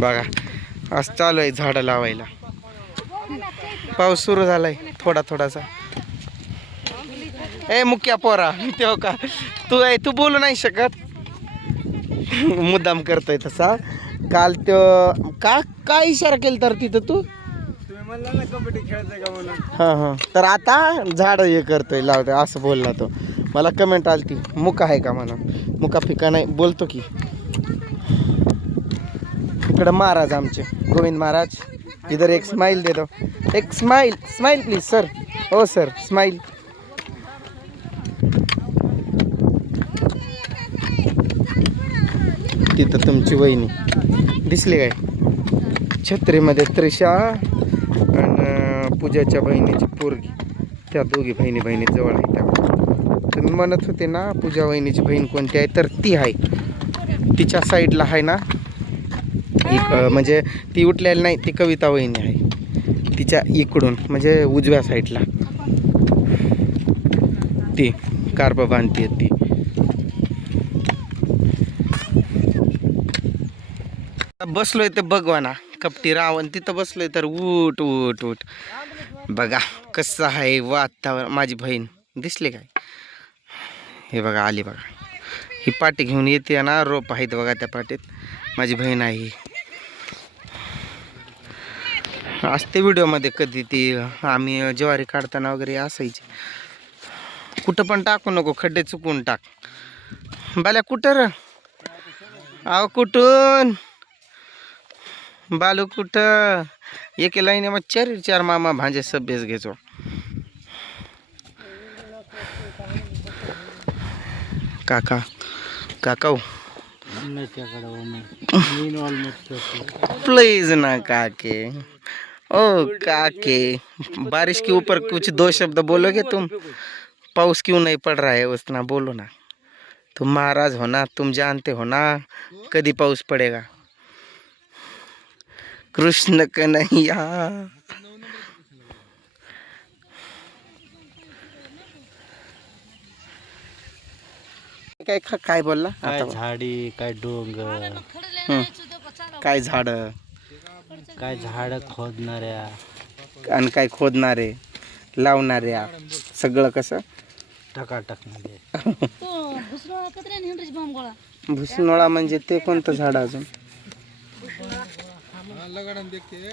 बघा. असं चालू आहे झाडं लावायला. पाऊस सुरू झालाय थोडा थोडासा. ए मुख्या पोरा तेव्हा का? तू आहे तू बोलू नाही शकत. मुद्दाम करतोय तसा. काल तो का काय इशारा केला तर तिथं तू? तुम्ही म्हणला ना कबड्डी खेळायचं का म्हणून? हां हां. तर आता झाड हे करतोय लावतोय असं बोलला तो. मला कमेंट आली ती मुका आहे का म्हणून? मुका फिका नाही बोलतो की. इकडं महाराज आमचे. गोविंद महाराज इधर एक स्माइल देतो एक स्माईल स्माईल प्लीज सर हो सर स्माईल तिथं तुमची वहिनी. दिसली काय? छत्रीमध्ये त्रिशा आणि पूजाच्या बहिणीची पोरगी. त्या दोघी बहिणी बहिणी जवळ आहे त्या तुम्ही म्हणत होते ना पूजा वहिनीची बहीण कोणती आहे? तर ती आहे. तिच्या साईडला आहे ना एक म्हणजे ती उठलेली नाही ती कविता वहिनी आहे. तिच्या इकडून म्हणजे उजव्या साईडला. ती कार्प बांधते ती. बसलोय ते बघवा कपटी रावण तिथं बसलोय तर उठ उठ उठ. बघा कसं आहे वातावरण माझी बहीण दिसली काय? हे बघा आली बघा. ही पाटी घेऊन येते ना रोप आहेत बघा त्या पाटीत. माझी बहीण आहे ही. असते व्हिडिओमध्ये कधी ती आम्ही ज्वारी काढताना वगैरे असायची. कुठं पण टाकू नको खड्डे चुकून टाक. बाल्या कुठं र? अहो कुठून? बालू कुठं? एके लाईने मग चार चार मामा भांजे सभ्यच घेचो काका काका हो. प्लीज ना काके. ओ काके बारिश के ऊपर कुछ दो शब्द बोलोगे तुम? पाउस क्यों नहीं पड़ रहा है? उतना बोलो ना। तुम महाराज हो ना तुम जानते हो ना कधी पाऊस पडेगा। कृष्ण कन्हैया। काय काय बोलला? झाडी काय डोंगर. काय झाड? काय झाड खोदणाऱ्या. आणि काय खोदणारे लावणाऱ्या सगळं कसं? टकाटक मध्ये भुसनोळा म्हणजे ते कोणतं झाड अजून?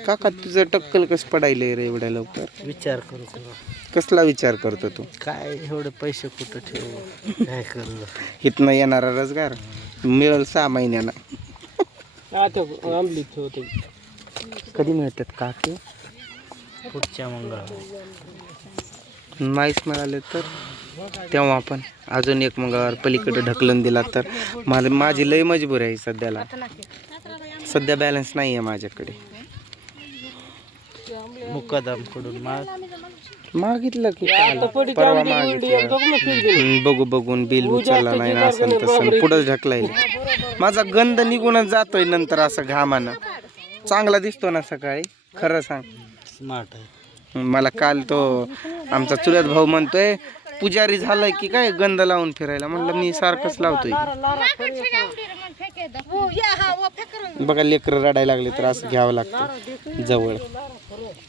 काका तुझं टक्कल कसं पडायलंय रे एवढ्या लवकर? विचार करू करू कसला विचार करतो तू? काय एवढे पैसे कुठं ठेवू? काय करू? इथनं येणारा रोजगार मिळेल सहा महिन्यानं. कधी मिळतात काके? पुढच्या मंगळवारी. नाहीच मिळाले तर? तेव्हा आपण अजून एक मंगळवार पलीकडे ढकलून दिला तर. मला माझी लय मजबूर आहे सध्याला. सध्या बॅलन्स नाही आहे माझ्याकडे. मुक्कादामकडून माग मागितलं की परवा मागितलं. बघू बघून बिल उचलला नाही ना असं तसं. पुढंच ढकलायला. माझा गंध निघूनच जातोय नंतर असं घामानं. चांगला दिसतो ना सकाळी खरं सांग. स्मार्ट आहे. मला काल तो आमचा चुलत भाऊ म्हणतोय पुजारी झालाय की काय गंध लावून फिरायला? म्हणलं मी सारखंच लावतोय. बघा लेकरं रडायला लागले तर असं घ्यावं लागतं. जवळ.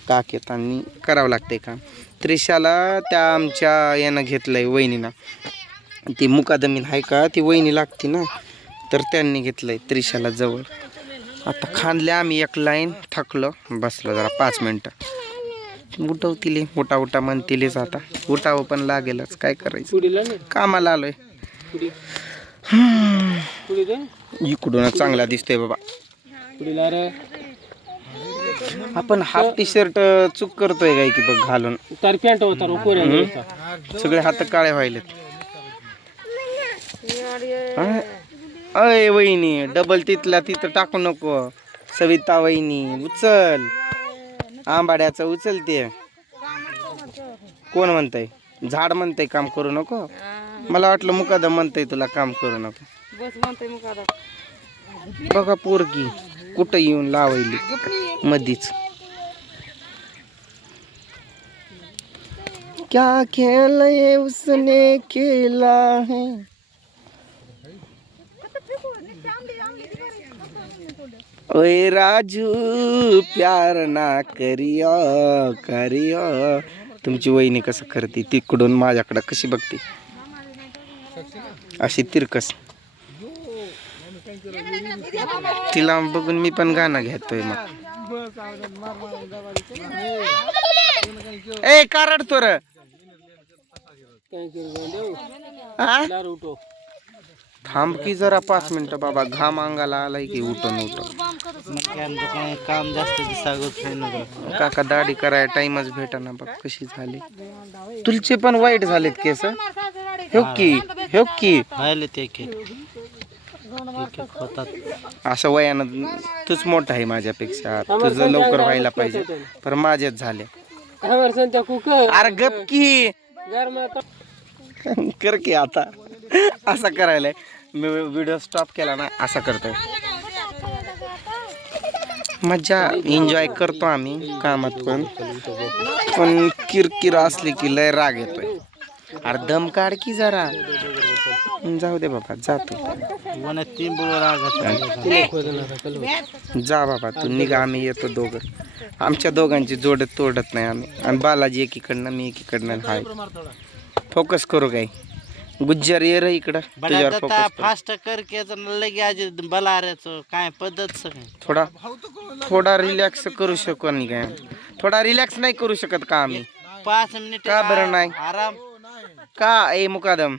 काकेत आणि करावं लागतंय काम. त्रिशाला त्या आमच्या यानं घेतलंय वहिनीनं. ती मुकादमीन आहे का? ती वहिनी लागते ना. तर त्यांनी घेतलंय त्रिशाला जवळ. आता खांदले आम्ही एक लाईन थकलो बसलो जरा पाच मिनटं. उठवतील उठा उठा म्हणतीलच आता. उठावं पण लागेलच काय करायचं? कामाला आलोय. इकडूनच चांगला दिसतोय बाबा. आपण हाफ टी शर्ट चूक करतोय काय की बघ घालून? सगळे हात काळे व्हायलेत? अय वहिनी डबल तिथला तिथं टाकू नको. सविता वहिनी उचल. आंबाड्याचं उचल ते. कोण म्हणतंय? झाड म्हणतंय काम करू नको. मला वाटलं मुकादम म्हणतंय तुला काम करू नको. बघा पोरगी कुठं येऊन लावायली. मधीच. क्या खेल उसने खेला है? ओय राजू प्यार ना करियो करियो. तुमची वहिनी कसं करते? तिकडून माझ्याकडं कशी बघते? अशी तिरकस. तिला बघून मी पण गाणं घेतोय मग. ए का रडतो र? हा? थांब की जरा पाच मिनिटं बाबा घाम अंगाला आलाय की उठून उठून. काम जास्त काका दाढी कराय टाइमच भेटाना बघ कशी झाली. तुलचे पण वाईट झालेत केस हो? की हो की. होतात असं वयानं तूच मोठा आहे माझ्यापेक्षा. तुझं लवकर व्हायला पाहिजे. पण माझ्याच झाले. अरे गप की. कर की आता. असं करायला मी व्हिडिओ स्टॉप केला ना असा करतोय. मज्जा एन्जॉय करतो आम्ही कामात पण. पण किरकिर असली की लय राग येतोय. अरे दम काढ की जरा. जाऊ दे बाबा जातो जा बाबा तू निघा आम्ही येतो दोघं. आमच्या दोघांची जोड तोडत नाही आम्ही. आणि बालाजी एकीकडनं मी एकीकडनं हाय. फोकस करू काही गुज्जर ये रे इकडं. तुझ्यावर बला फोकस कर. फास्ट कर की आता लगे आज बलाऱ्याचं काय पद्धत सगळं. थोडा थोडा रिलॅक्स करू शकू नाही काय? थोडा रिलॅक्स नाही करू शकत का आम्ही? पाच मिनिट का बरं नाही? आराम. का? ए मुकादम.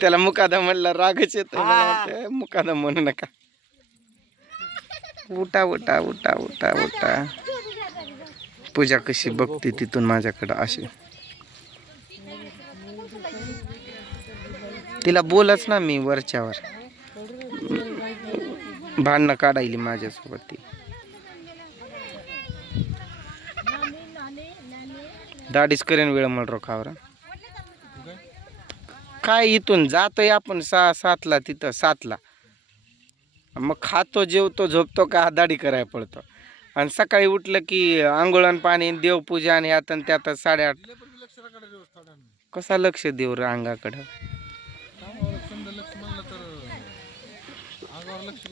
त्याला मुकादम म्हणला रागच येतो मुकादम म्हणू नका. उठा उठा उठा उठा उठा. पूजा कशी बघते तिथून माझ्याकडं अशी. तिला बोलच ना मी वरच्यावर. भांडणं काढायली माझ्यासोबत ती. दाढीच करेन वेळ म्हणतो खावर. काय इथून जातोय आपण सहा सातला तिथं सातला. मग खातो जेवतो झोपतो का दाढी करायला पडतो आणि सकाळी उठलं की आंघोळ आणि पाणी देवपूजा आणि आता आणि त्यात साडेआठ. कसा लक्ष देऊ रे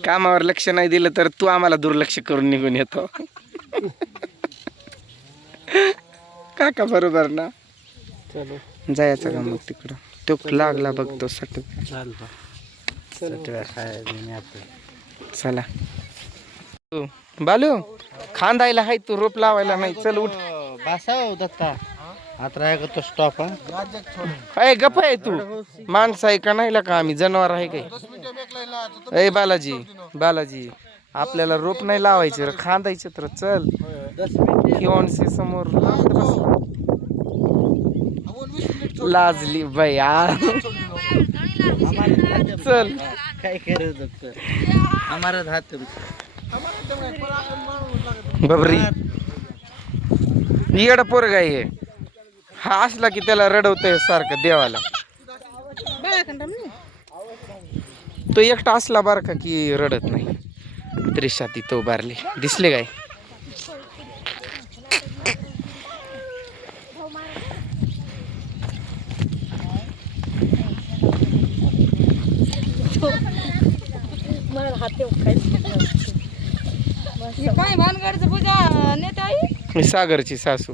कामावर लक्ष नाही दिलं तर तू आम्हाला दुर्लक्ष करून निघून येतो. काका बरोबर ना? चलो. जायचं का मग तिकडं. तो लागला बघतो सट चला तू, बालू खांदायला हाय तू रोप लावायला नाही. चल उठ. बसाव दत्ता. आता राहा तो स्टॉप हा? अय गप आहे तू. माणसं आहे का नाही का आम्ही? जनावर आहे काय? ए बालाजी बालाजी आपल्याला रोप नाही लावायचे रे खांदायचे तर चल. दस मिनिट किंवा समोर. लाजली बाई यार चल. काय करत हात बबरी. येड पोरग आहे हे. असला की त्याला रडवतंय सारखं देवाला. तो एकटा असला बार का की रडत नाही. त्रिशा ती तो बारली. दिसले काय? काय भानगडचं पूजा नेते सागरची सासू.